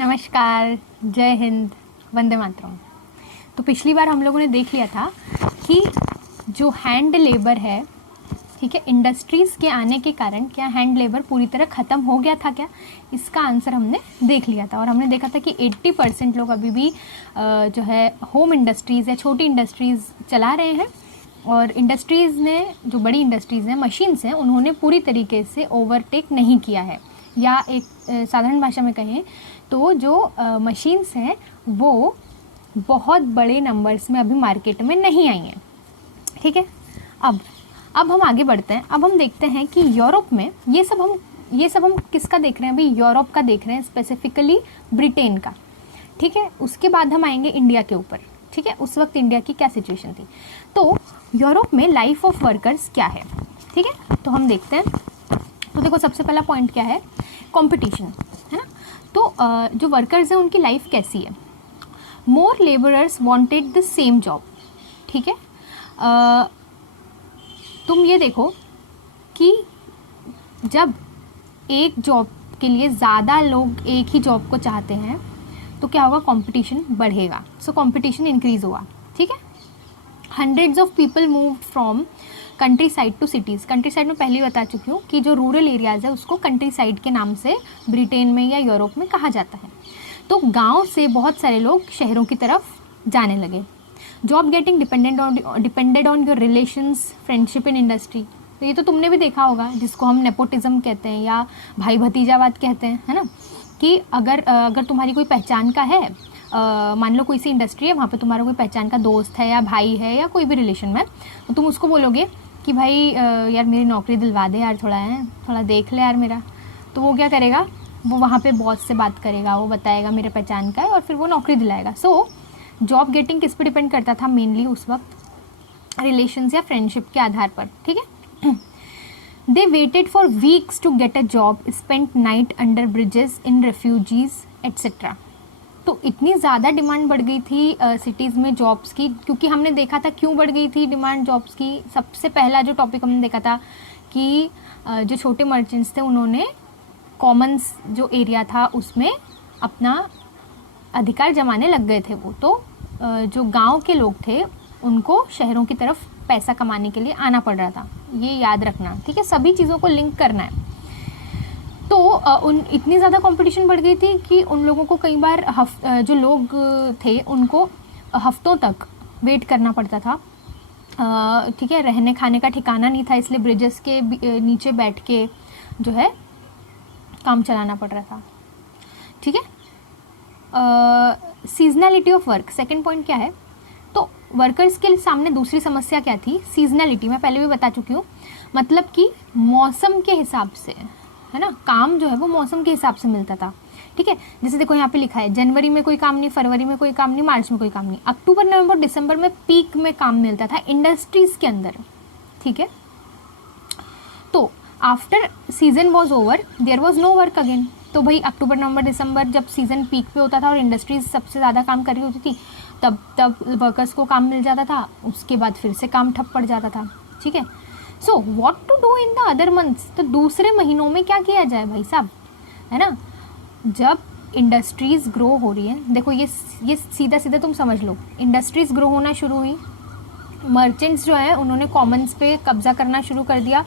नमस्कार, जय हिंद, वंदे मातरम। तो पिछली बार हम लोगों ने देख लिया था कि जो हैंड लेबर है, ठीक है, इंडस्ट्रीज़ के आने के कारण क्या हैंड लेबर पूरी तरह ख़त्म हो गया था क्या? इसका आंसर हमने देख लिया था और हमने देखा था कि 80% लोग अभी भी जो है होम इंडस्ट्रीज़ या छोटी इंडस्ट्रीज़ चला रहे हैं और इंडस्ट्रीज़ ने, जो बड़ी इंडस्ट्रीज़ हैं, मशीन्स हैं, उन्होंने पूरी तरीके से ओवरटेक नहीं किया है। या एक साधारण भाषा में कहें तो जो मशीन्स हैं वो बहुत बड़े नंबर्स में अभी मार्केट में नहीं आई हैं, ठीक है। अब हम आगे बढ़ते हैं। अब हम देखते हैं कि यूरोप में ये सब हम किसका देख रहे हैं? अभी यूरोप का देख रहे हैं, स्पेसिफिकली ब्रिटेन का, ठीक है। उसके बाद हम आएंगे इंडिया के ऊपर, ठीक है। उस वक्त इंडिया की क्या सिचुएशन थी। तो यूरोप में लाइफ ऑफ वर्कर्स क्या है, ठीक है। तो हम देखते हैं। तो देखो, सबसे पहला पॉइंट क्या है? कंपटीशन, है ना। तो जो वर्कर्स हैं उनकी लाइफ कैसी है? More labourers wanted the same job, ठीक है। तुम ये देखो कि जब एक जॉब के लिए ज़्यादा लोग एक ही जॉब को चाहते हैं तो क्या होगा? कंपटीशन बढ़ेगा। सो कंपटीशन इंक्रीज हुआ, ठीक है। Hundreds of people move from countryside to cities. Countryside में पहले ही बता चुकी हूँ कि जो रूरल एरियाज़ है उसको कंट्री साइड के नाम से ब्रिटेन में या यूरोप में कहा जाता है। तो गांव से बहुत सारे लोग शहरों की तरफ जाने लगे। Job getting depended on your relations, friendship in industry. तो ये तो तुमने भी देखा होगा, जिसको हम नेपोटिज्म कहते हैं या भाई भतीजावाद कहते हैं, है ना। कि अगर तुम्हारी कोई पहचान का है, मान लो कोई सी इंडस्ट्री है, वहाँ पे तुम्हारा कोई पहचान का दोस्त है या भाई है या कोई भी रिलेशन में, तो तुम उसको बोलोगे कि भाई यार मेरी नौकरी दिलवा दे यार, थोड़ा देख ले यार मेरा। तो वो क्या करेगा? वो वहाँ पे बॉस से बात करेगा, वो बताएगा मेरे पहचान का है और फिर वो नौकरी दिलाएगा। सो जॉब गेटिंग किस पे डिपेंड करता था मेनली उस वक्त? रिलेशंस या फ्रेंडशिप के आधार पर, ठीक है। They waited for weeks to get a job, spent night under bridges in refugees etcetera. तो इतनी ज़्यादा डिमांड बढ़ गई थी सिटीज़ में जॉब्स की, क्योंकि हमने देखा था क्यों बढ़ गई थी डिमांड जॉब्स की। सबसे पहला जो टॉपिक हमने देखा था कि जो छोटे मर्चेंट्स थे उन्होंने कॉमन्स जो एरिया था उसमें अपना अधिकार जमाने लग गए थे। वो तो जो गांव के लोग थे उनको शहरों की तरफ पैसा कमाने के लिए आना पड़ रहा था। ये याद रखना, ठीक है। सभी चीज़ों को लिंक करना है। तो इतनी ज़्यादा कंपटीशन बढ़ गई थी कि उन लोगों को कई बार जो लोग थे उनको हफ्तों तक वेट करना पड़ता था, ठीक है। रहने खाने का ठिकाना नहीं था, इसलिए ब्रिजेस के नीचे बैठ के जो है काम चलाना पड़ रहा था, ठीक है। Seasonality of work, second point क्या है? तो वर्कर्स के सामने दूसरी समस्या क्या थी? सीजनैलिटी। मैं पहले भी बता चुकी हूँ, मतलब कि मौसम के हिसाब से, है ना, काम जो है वो मौसम के हिसाब से मिलता था, ठीक है। जैसे देखो यहाँ पे लिखा है, जनवरी में कोई काम नहीं, फरवरी में कोई काम नहीं, मार्च में कोई काम नहीं। अक्टूबर, नवंबर, दिसंबर में पीक में काम मिलता था इंडस्ट्रीज के अंदर, ठीक है। तो after season was over there was no work again. तो भाई अक्टूबर, नवंबर, दिसंबर जब सीजन पीक पे होता था और इंडस्ट्रीज सबसे ज़्यादा काम कर रही होती थी, तब वर्कर्स को काम मिल जाता था। उसके बाद फिर से काम ठप पड़ जाता था, ठीक है। So what to do in the other months? तो दूसरे महीनों में क्या किया जाए भाई साहब, है ना। जब इंडस्ट्रीज ग्रो हो रही है, देखो ये सीधा सीधा तुम समझ लो, इंडस्ट्रीज ग्रो होना शुरू हुई, मर्चेंट्स जो है उन्होंने कॉमन्स पे कब्जा करना शुरू कर दिया।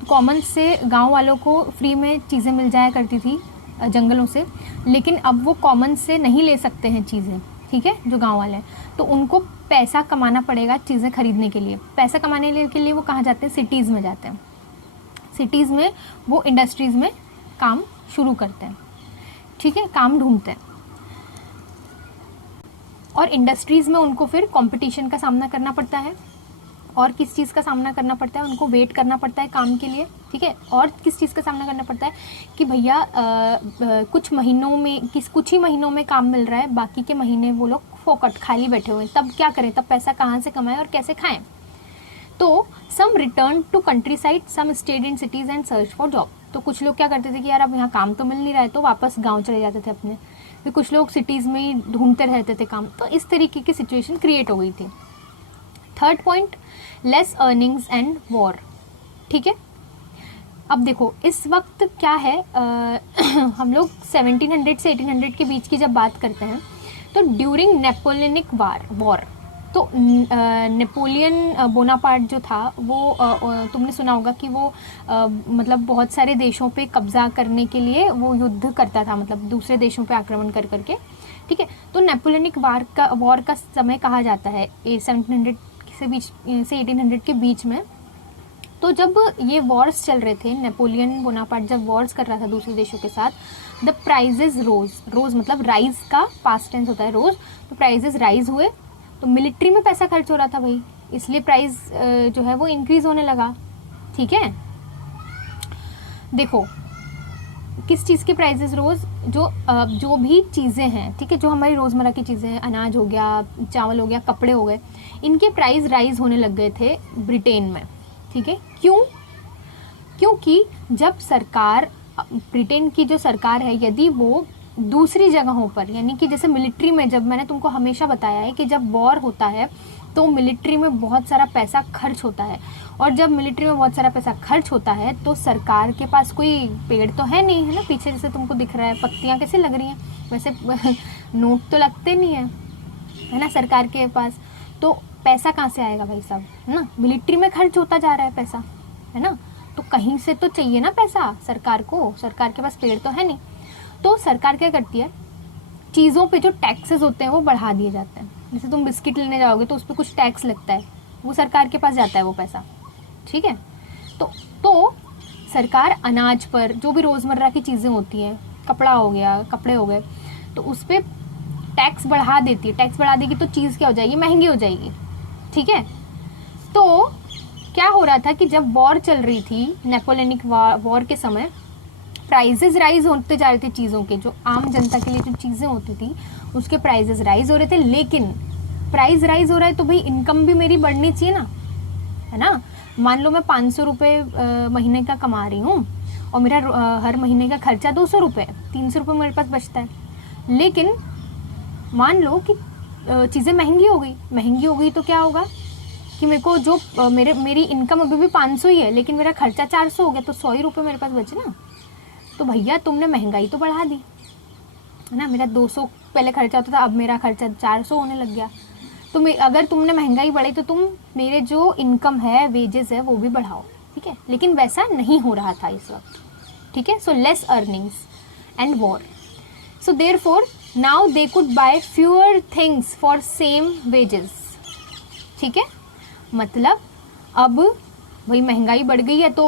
तो कॉमन्स से गांव वालों को फ्री में चीज़ें मिल जाया करती थी जंगलों से, लेकिन अब वो कॉमन्स से नहीं ले सकते हैं चीज़ें, ठीक है, जो गांव वाले हैं। तो उनको पैसा कमाना पड़ेगा चीज़ें खरीदने के लिए। पैसा कमाने के लिए वो कहाँ जाते हैं? सिटीज़ में जाते हैं। सिटीज़ में वो इंडस्ट्रीज़ में काम शुरू करते हैं, ठीक है, काम ढूंढते हैं। और इंडस्ट्रीज़ में उनको फिर कंपटीशन का सामना करना पड़ता है। और किस चीज़ का सामना करना पड़ता है? उनको वेट करना पड़ता है काम के लिए, ठीक है। और किस चीज़ का सामना करना पड़ता है कि भैया कुछ ही महीनों में काम मिल रहा है, बाकी के महीने वो लोग फोकट खाली बैठे हुए हैं। तब क्या करें? तब पैसा कहाँ से कमाएं और कैसे खाएं? तो some return to countryside, some stayed in cities and search for job. तो कुछ लोग क्या करते थे कि यार अब यहाँ काम तो मिल नहीं रहा है, तो वापस गाँव चले जाते थे अपने। फिर कुछ लोग सिटीज़ में ही ढूंढते रहते थे काम। तो इस तरीके की सिचुएशन क्रिएट हो गई थी। Third point, less earnings and war, ठीक है। अब देखो इस वक्त क्या है, हम लोग 1700 से 1800 के बीच की जब बात करते हैं तो ड्यूरिंग नेपोलियनिक वॉर, तो नेपोलियन बोनापार्ट जो था वो तुमने सुना होगा कि वो मतलब बहुत सारे देशों पे कब्जा करने के लिए वो युद्ध करता था, मतलब दूसरे देशों पे आक्रमण कर करके, ठीक है। तो नेपोलियनिक वॉर का समय कहा जाता है 1700 से 1800 के बीच में। तो जब ये वॉर्स चल रहे थे, नेपोलियन बोनापार्ट जब वॉर्स कर रहा था दूसरे देशों के साथ, द प्राइजेज रोज मतलब राइज का पास्ट टेंस होता है रोज, तो प्राइजेज राइज हुए, तो मिलिट्री में पैसा खर्च हो रहा था भाई, इसलिए प्राइस जो है वो इंक्रीज होने लगा, ठीक है। देखो किस चीज़ के प्राइजेस रोज, जो भी चीज़ें हैं, ठीक है, जो हमारी रोज़मर्रा की चीज़ें हैं, अनाज हो गया, चावल हो गया, कपड़े हो गए, इनके प्राइस राइज होने लग गए थे ब्रिटेन में, ठीक है। क्यों? क्योंकि जब सरकार, ब्रिटेन की जो सरकार है, यदि वो दूसरी जगहों पर, यानी कि जैसे मिलिट्री में, जब मैंने तुमको हमेशा बताया है कि जब वॉर होता है तो मिलिट्री में बहुत सारा पैसा खर्च होता है, और जब मिलिट्री में बहुत सारा पैसा खर्च होता है तो सरकार के पास कोई पेड़ तो है नहीं, है ना, पीछे जैसे तुमको दिख रहा है पत्तियां कैसे लग रही हैं, वैसे नोट तो लगते नहीं है ना सरकार के पास, तो पैसा कहाँ से आएगा भाई साहब, है ना, मिलिट्री में खर्च होता जा रहा है पैसा, है ना, तो कहीं से तो चाहिए ना पैसा सरकार को, सरकार के पास पेड़ तो है नहीं। तो सरकार क्या करती है, चीज़ों पे जो टैक्सेस होते हैं वो बढ़ा दिए जाते हैं, जैसे तुम बिस्किट लेने जाओगे तो उस पर कुछ टैक्स लगता है, वो सरकार के पास जाता है वो पैसा, ठीक है। तो सरकार अनाज पर, जो भी रोज़मर्रा की चीज़ें होती हैं, कपड़ा हो गया, कपड़े हो गए, तो उस पर टैक्स बढ़ा देती है, टैक्स बढ़ा देगी तो चीज़ क्या हो जाएगी, महंगी हो जाएगी, ठीक है। तो क्या हो रहा था कि जब वॉर चल रही थी, नेपोलियनिक वॉर के समय, प्राइजेस राइज होते जा रहे थे चीज़ों के, जो आम जनता के लिए जो चीज़ें होती थी उसके प्राइजेस राइज हो रहे थे, लेकिन प्राइस राइज हो रहा है तो भाई इनकम भी मेरी बढ़नी चाहिए ना, है ना। मान लो मैं 500 रुपये महीने का कमा रही हूँ और मेरा हर महीने का खर्चा 200 रुपये, 300 रुपये मेरे पास बचता है, लेकिन मान लो कि चीज़ें महंगी हो गई तो क्या होगा कि मेरे को जो मेरी इनकम अभी भी 500 ही है, लेकिन मेरा खर्चा 400 हो गया, तो 100 ही रुपये मेरे पास बचे ना। तो भैया तुमने महंगाई तो बढ़ा दी, है ना, मेरा 200 पहले खर्चा होता था, अब मेरा खर्चा 400 होने लग गया। तो अगर तुमने महंगाई बढ़ाई तो तुम मेरे जो इनकम है, वेजेस है, वो भी बढ़ाओ, ठीक है, लेकिन वैसा नहीं हो रहा था इस वक्त, ठीक है। So less earnings and war, so therefore now they could buy fewer things for same wages, ठीक है। मतलब अब भाई महंगाई बढ़ गई है, तो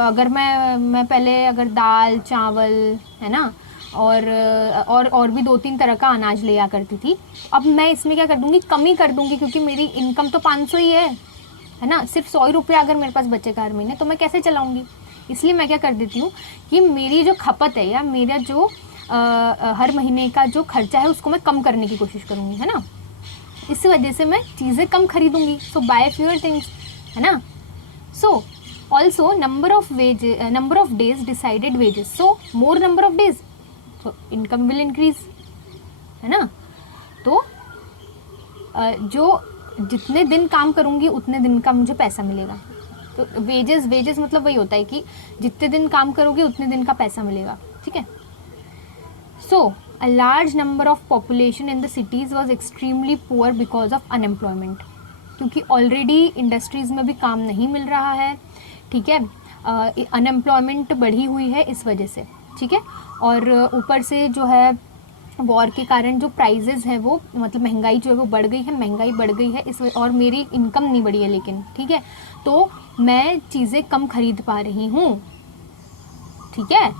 अगर मैं पहले अगर दाल चावल, है ना, और भी 2-3 तरह का अनाज लिया करती थी, अब मैं इसमें क्या कर दूंगी, कमी कर दूंगी, क्योंकि मेरी इनकम तो 500 ही है ना, सिर्फ 100 रुपया अगर मेरे पास बचेगा हर महीने तो मैं कैसे चलाऊंगी। इसलिए मैं क्या कर देती हूँ कि मेरी जो खपत है या मेरा जो हर महीने का जो खर्चा है उसको मैं कम करने की कोशिश करूँगी, है ना। इस वजह से मैं चीज़ें कम खरीदूंगी, सो बाय फ्यूअर थिंग्स, है ना। So also number of days decided wages, so more number of days तो इनकम विल इंक्रीज, है ना। तो जो जितने दिन काम करूंगी उतने दिन का मुझे पैसा मिलेगा। तो वेजेस मतलब वही होता है कि जितने दिन काम करोगे उतने दिन का पैसा मिलेगा, ठीक है। So a large number of population in the cities was extremely poor because of unemployment, क्योंकि ऑलरेडी इंडस्ट्रीज़ में भी काम नहीं मिल रहा है, ठीक है, अनएम्प्लॉयमेंट बढ़ी हुई है इस वजह से, ठीक है। और ऊपर से जो है वॉर के कारण जो प्राइजेज़ हैं वो, मतलब महंगाई जो है वो बढ़ गई है इस, और मेरी इनकम नहीं बढ़ी है, लेकिन ठीक है, तो मैं चीज़ें कम खरीद पा रही हूँ, ठीक है,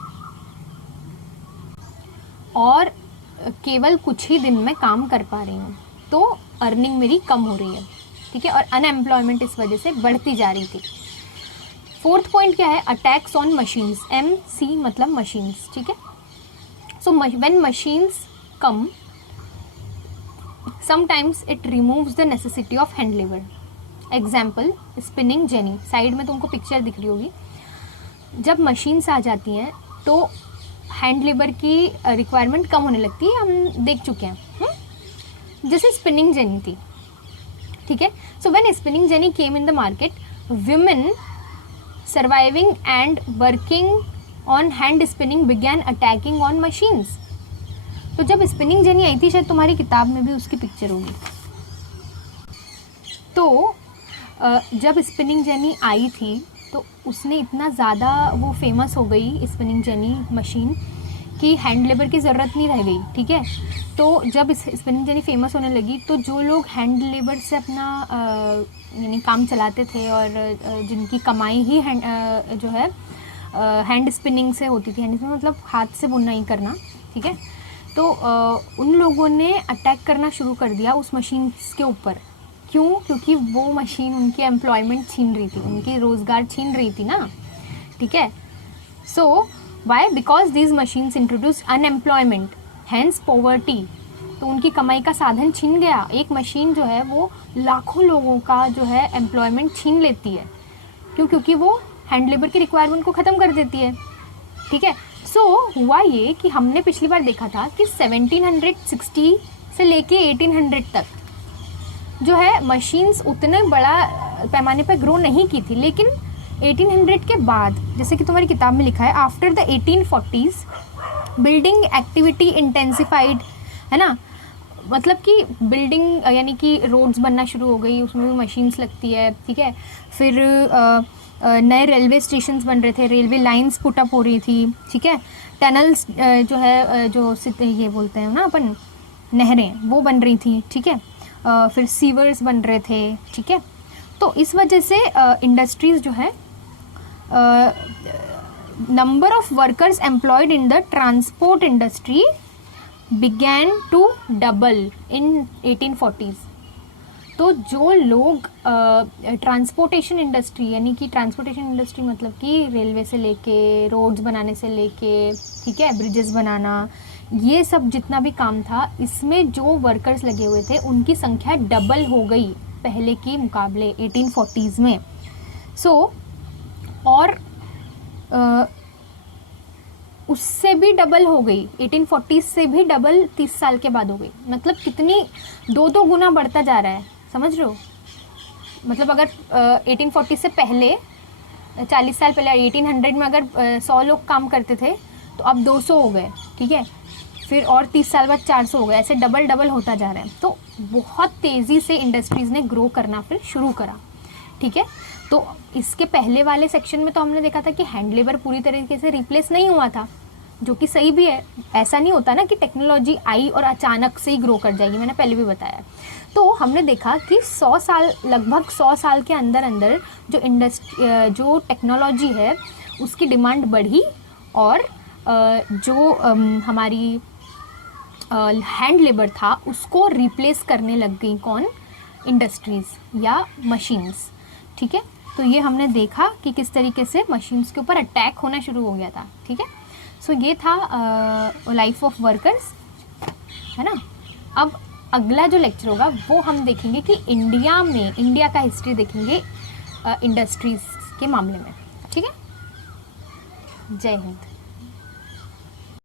और केवल कुछ ही दिन में काम कर पा रही हूँ, तो अर्निंग मेरी कम हो रही है, ठीक है, और अनएम्प्लॉयमेंट इस वजह से बढ़ती जा रही थी। 4th पॉइंट क्या है, अटैक्स ऑन मशीन्स, MC मतलब मशीन्स, ठीक है। So when machines come sometimes it removes the necessity of hand labour. Example spinning jenny, side में तुमको पिक्चर दिख रही होगी। जब मशीन्स आ जाती हैं तो हैंड लेबर की रिक्वायरमेंट कम होने लगती है, हम देख चुके हैं, जैसे स्पिनिंग जेनी थी, ठीक है। So when spinning jenny came in the market, women surviving and working on hand spinning began attacking on machines. तो जब स्पिनिंग जेनी आई थी, शायद तुम्हारी किताब में भी उसकी पिक्चर होगी, तो जब स्पिनिंग जेनी आई थी तो उसने इतना ज़्यादा वो फेमस हो गई स्पिनिंग जेनी मशीन कि हैंड लेबर की ज़रूरत नहीं रह गई, ठीक है। तो जब स्पिनिंग जेनी फेमस होने लगी तो जो लोग हैंड लेबर से अपना यानी काम चलाते थे और जिनकी कमाई ही जो है हैंड स्पिनिंग से होती थी, हैंड स्पिनिंग मतलब हाथ से बुनाई करना, ठीक है। तो उन लोगों ने अटैक करना शुरू कर दिया उस मशीन के ऊपर। क्यों? क्योंकि वो मशीन उनकी एम्प्लॉयमेंट छीन रही थी, उनकी रोज़गार छीन रही थी ना, ठीक है। So why? Because these machines introduce unemployment hence poverty. तो उनकी कमाई का साधन छीन गया। एक मशीन जो है वो लाखों लोगों का जो है एम्प्लॉयमेंट छीन लेती है। क्यों? क्योंकि वो हैंड लेबर की रिक्वायरमेंट को ख़त्म कर देती है, ठीक है। सो हुआ ये कि हमने पिछली बार देखा था कि 1760 से लेके 1800 तक जो है मशीन्स उतने बड़ा पैमाने पर ग्रो नहीं की थी, लेकिन 1800 के बाद, जैसे कि तुम्हारी किताब में लिखा है, after the 1840s building activity intensified, है ना। मतलब कि बिल्डिंग यानी कि रोड्स बनना शुरू हो गई, उसमें भी मशीन्स लगती है, ठीक है। फिर नए रेलवे स्टेशंस बन रहे थे, रेलवे लाइंस पुटअप हो रही थी, ठीक है। टनल्स जो है जो ये बोलते हैं ना अपन, नहरें, वो बन रही थी, ठीक है। फिर सीवर्स बन रहे थे, ठीक है। तो इस वजह से इंडस्ट्रीज़ जो है, number of workers employed in the transport industry began to double in 1840s। तो जो लोग ट्रांसपोर्टेशन इंडस्ट्री, यानी कि ट्रांसपोर्टेशन इंडस्ट्री मतलब कि रेलवे से लेके, रोड्स बनाने से लेके, ठीक है, ब्रिजेस बनाना, ये सब जितना भी काम था, इसमें जो वर्कर्स लगे हुए थे उनकी संख्या डबल हो गई पहले के मुकाबले 1840s में। और उससे भी डबल हो गई, 1840s से भी डबल 30 साल के बाद हो गई। मतलब कितनी 2 गुना बढ़ता जा रहा है, समझ रहे हो। मतलब अगर 1840 से पहले 40 साल पहले 1800 में अगर 100 लोग काम करते थे तो अब 200 हो गए, ठीक है। फिर और 30 साल बाद 400 हो गए, ऐसे डबल होता जा रहा है। तो बहुत तेज़ी से इंडस्ट्रीज़ ने ग्रो करना फिर शुरू करा, ठीक है। तो इसके पहले वाले सेक्शन में तो हमने देखा था कि हैंड लेबर पूरी तरीके से रिप्लेस नहीं हुआ था, जो कि सही भी है। ऐसा नहीं होता ना कि टेक्नोलॉजी आई और अचानक से ही ग्रो कर जाएगी, मैंने पहले भी बताया। तो हमने देखा कि 100 साल, लगभग 100 साल के अंदर अंदर जो टेक्नोलॉजी है उसकी डिमांड बढ़ी, और जो हमारी हैंड लेबर था उसको रिप्लेस करने लग गई कौन? इंडस्ट्रीज़ या मशीन्स, ठीक है। तो ये हमने देखा कि किस तरीके से मशीन्स के ऊपर अटैक होना शुरू हो गया था, ठीक है। सो ये था लाइफ ऑफ वर्कर्स, है ना। अब अगला जो लेक्चर होगा वो हम देखेंगे कि इंडिया का हिस्ट्री देखेंगे इंडस्ट्रीज़ के मामले में, ठीक है। जय हिंद।